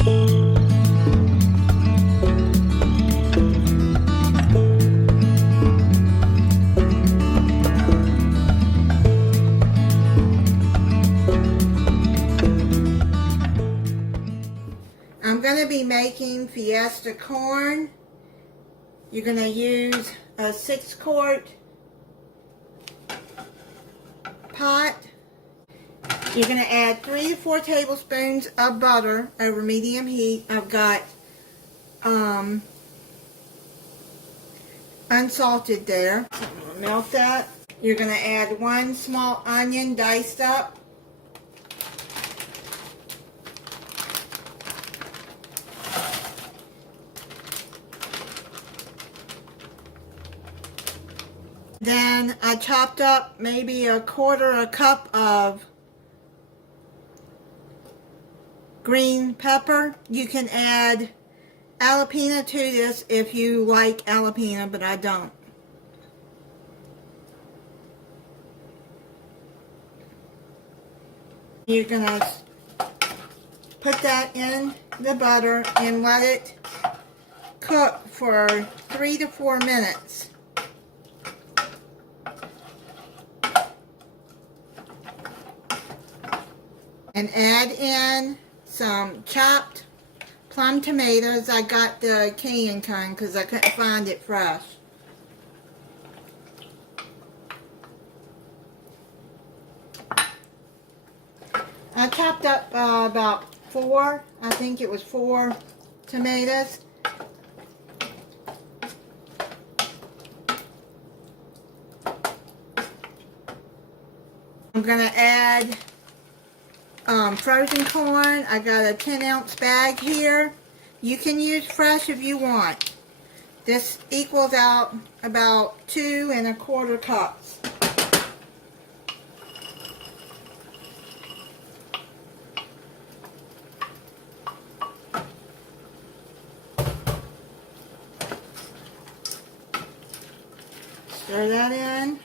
I'm going to be making Fiesta Corn. You're going to use a 6-quart pot. You're going to add 3 to 4 tablespoons of butter over medium heat. I've got unsalted there. So I'm going to melt that. You're going to add 1 small onion diced up. Then I chopped up maybe a cup of green pepper. You can add jalapeno to this if you like jalapeno, but I don't. You're going to put that in the butter and let it cook for 3 to 4 minutes. And add in some chopped plum tomatoes. I got the canned kind because I couldn't find it fresh. I chopped up about 4, I think it was 4 tomatoes. I'm going to add frozen corn. I got a 10-ounce bag here. You can use fresh if you want. This equals out about 2 1/4 cups. Stir that in.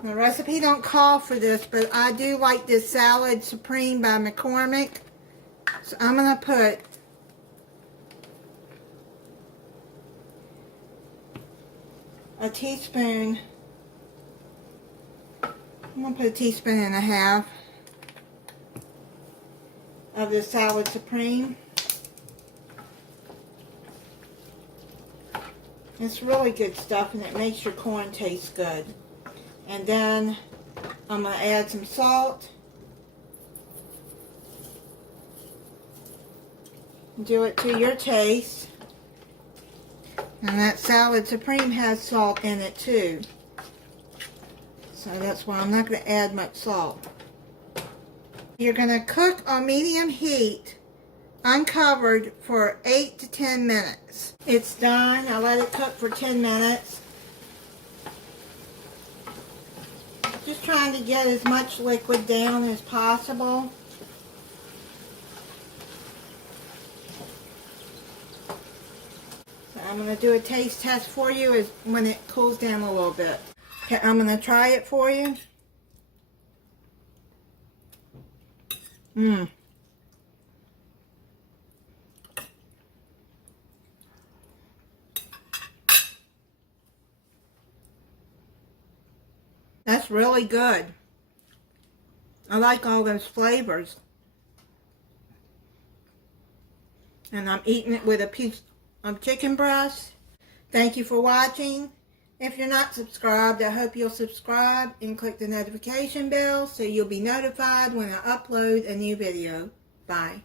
The recipe don't call for this, but I do like this Salad Supreme by McCormick. So I'm going to put a teaspoon. I'm going to put a teaspoon and a half of the Salad Supreme. It's really good stuff and it makes your corn taste good. And then I'm going to add some salt. Do it to your taste. And that Salad Supreme has salt in it too. So that's why I'm not going to add much salt. You're going to cook on medium heat, uncovered, for 8 to 10 minutes. It's done. I let it cook for 10 minutes. Just trying to get as much liquid down as possible. So I'm going to do a taste test for you when it cools down a little bit. Okay, I'm going to try it for you. That's really good. I like all those flavors. And I'm eating it with a piece of chicken breast. Thank you for watching. If you're not subscribed, I hope you'll subscribe and click the notification bell so you'll be notified when I upload a new video. Bye.